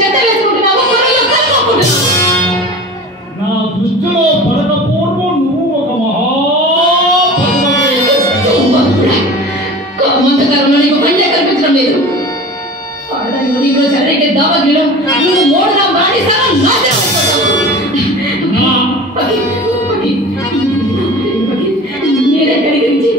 చెత్త వేసుకుంటున్నావా నా దృష్టిలో పడక పూర్వం నువ్వు ఒక కామంతకరంలో నీకు పండే కనిపించడం లేదు. ఆడదాని నీకు చర్యకి దావగిలో నువ్వు మోడలా బానిసా నేనే కనిగించి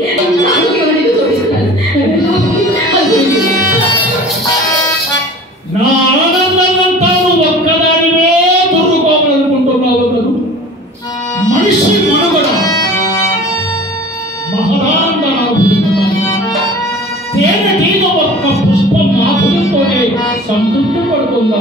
నా ఆనందంతా ఒక్కదానివే తొడుకోవాలనుకుంటున్నావు కదా. మనిషి మనుగడ తేనెటీగ ఒక్క పుష్పం మాధుర్యంతోనే సంతృప్తి పడుతుందా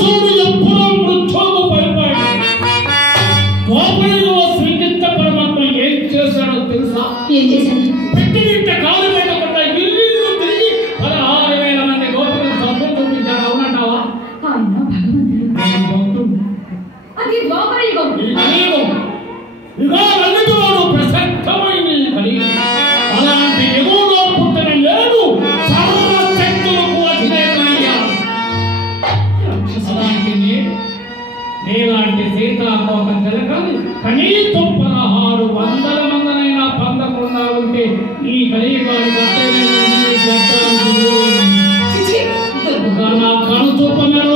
చూడు ఎప్పుడో మృత్యోగు పడిపోయి గోపురంలో శ్రీకృష్ణ పరమాత్మ ఏం చేశాడో తెలుసా? ఏం చేశాను? పెట్టినింట కాలు పెట్టకుండా ఇల్లు తిరిగి 16,000 మంది గోపురం సంతం చూపించాడు. అవునంటావా? అది గోపురం యుగాలన్నిటిలోనూ ప్రసక్తమైంది కలిగి అలాంటి ఎగువలో పుట్టిన లేడు సర్వశక్తులకు అధినేతయ్యా. అలాంటి నేలాంటి సీతాకోక జలకలు కనీసం 1600 మందినైనా పొందకుండా ఉంటే ఈ కలియుగానికి నా కను చూపమేరు